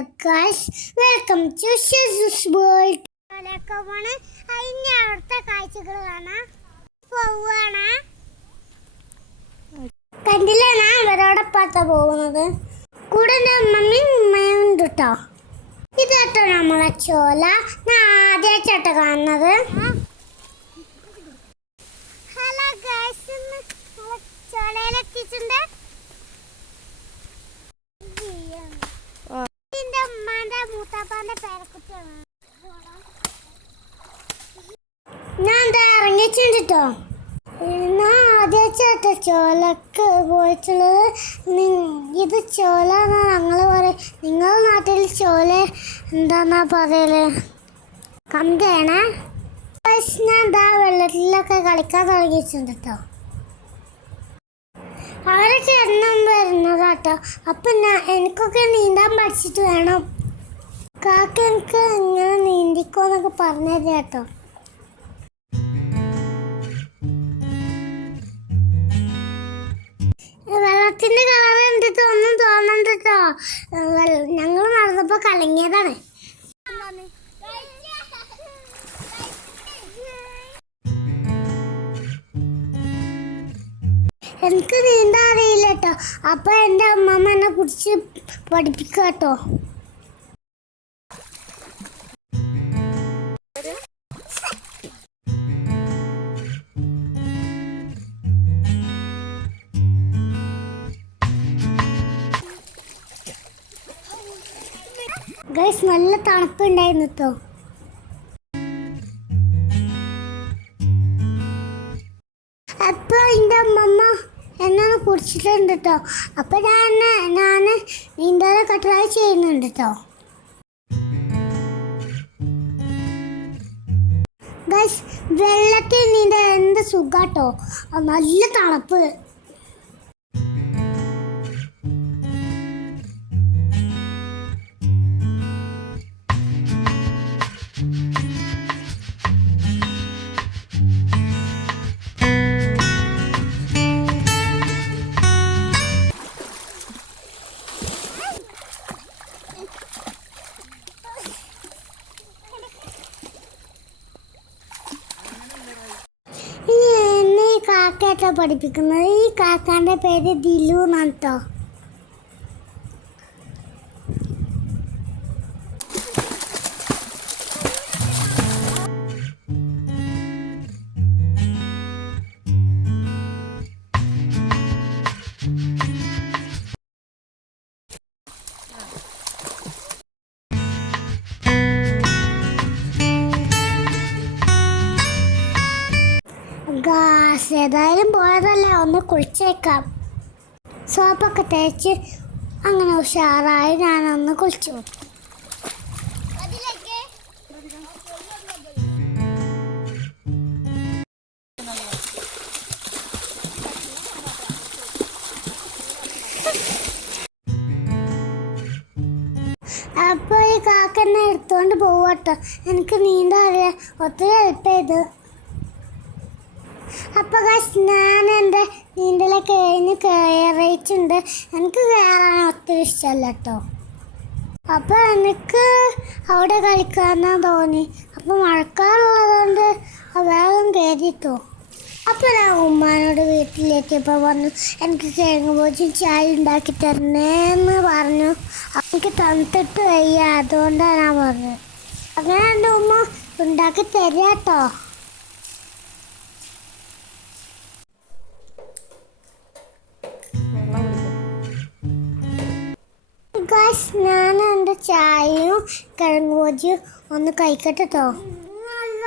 guys, welcome to Shaz's World. അവിടുത്തെ കാഴ്ചകൾ കാണാം പോവാണ്. കണ്ടില്ലാണ് അവരോടൊപ്പത്ത പോകുന്നത്. കൂടെ മമ്മിയും ഉമ്മയും ഉണ്ട് കേട്ടോ. ഇതാട്ടോ നമ്മളെ ചോല. ഞാൻ ആദ്യമായിട്ടാട്ടോ കാണുന്നത്. ഹലോ ഗൈസ്, ചോലയിലെത്തിയിട്ടുണ്ട്. ഞാൻ ഇറങ്ങിച്ചിട്ടോ. ഞാൻ ആദ്യമായിട്ടോ ചോലക്ക് പോയിട്ടുള്ളത്. ഇത് ചോല എന്നാ ഞങ്ങൾ പറയും. നിങ്ങളുടെ നാട്ടിൽ ചോല എന്താന്നാ പറയല്? കമ്പയാണേ. ഞാൻ വെള്ളത്തിലൊക്കെ കളിക്കാൻ തുടങ്ങിയിട്ടുണ്ട് കേട്ടോ. അവരൊക്കെ എണ്ണം വരുന്നതാട്ടോ. അപ്പം എനിക്കൊക്കെ നീന്താൻ പഠിച്ചിട്ട് വേണം. കാക്ക എനിക്ക് ഇങ്ങനെ നീന്തിക്കോന്നൊക്കെ പറഞ്ഞു തരാം കേട്ടോ. വെള്ളത്തിന്റെ കളർ കണ്ടിട്ട് ഒന്നും തോന്നണ്ട കേട്ടോ. ഞങ്ങൾ നടന്നപ്പോ കലങ്ങിയതാണ്. എനിക്ക് നീന്താൻ അറിയില്ല കേട്ടോ. അപ്പൊ എൻ്റെ അമ്മമ്മ എന്നെ പിടിച്ച് പഠിപ്പിക്കുക കേട്ടോ. ഗൈസ്, നല്ല തണുപ്പുണ്ടായിരുന്നു കേട്ടോ. അപ്പൊ എൻ്റെ അമ്മമ്മ എന്നെ കുടിച്ചിട്ടുണ്ട് കേട്ടോ. അപ്പൊ ഞാൻ നീന്താനൊക്കെ ട്രൈ ചെയ്യുന്നുണ്ട് കേട്ടോ. ഗൈസ്, വെള്ളത്തിൽ നീന്താൻ എന്ത് സുഖാട്ടോ. നല്ല തണുപ്പ്. എന്നെ ഈ കാക്കയായിട്ടോ പഠിപ്പിക്കുന്നത്. ഈ കാക്കാൻ്റെ പേര് ദിലു എന്നാണ് കേട്ടോ. ഏതായാലും പോയതല്ലേ, ഒന്ന് കുളിച്ചേക്കാം. സോപ്പൊക്കെ തേച്ച് അങ്ങനെ ഉഷാറായി ഞാനൊന്ന് കുളിച്ചു. അപ്പോൾ ഈ കാക്കന്നെ എടുത്തുകൊണ്ട് പോവാട്ടോ. എനിക്ക് നീന്താൻ അറിയാം. ഒത്തിരി ഹെൽപ്പ് ചെയ്തു. അപ്പോൾ ഞാൻ എൻ്റെ നീന്തലൊക്കെ കഴിഞ്ഞ് കയറിയിട്ടുണ്ട്. എനിക്ക് കയറാൻ ഒത്തിരി ഇഷ്ടമല്ല കേട്ടോ. അപ്പോൾ എനിക്ക് അവിടെ കളിക്കാമെന്നാണ് തോന്നി. അപ്പോൾ മഴക്കാറുള്ളതുകൊണ്ട് വേഗം കയറിയിട്ടോ. അപ്പോൾ ഞാൻ ഉമ്മാനോട് വീട്ടിലെത്തിയപ്പോൾ പറഞ്ഞു എനിക്ക് കിഴങ്ങ് പോച്ചും ചായ ഉണ്ടാക്കി തരണേന്ന് പറഞ്ഞു. എനിക്ക് തണുത്തിട്ട് വയ്യ, അതുകൊണ്ടാണ് ഞാൻ പറഞ്ഞത്. അങ്ങനെ എൻ്റെ ഉമ്മ ഉണ്ടാക്കി തരാം കേട്ടോ. ഞാൻ എൻ്റെ ചായയും കിഴങ്ങ് പോച്ചും ഒന്ന് കഴിക്കട്ടെ കേട്ടോ. നല്ല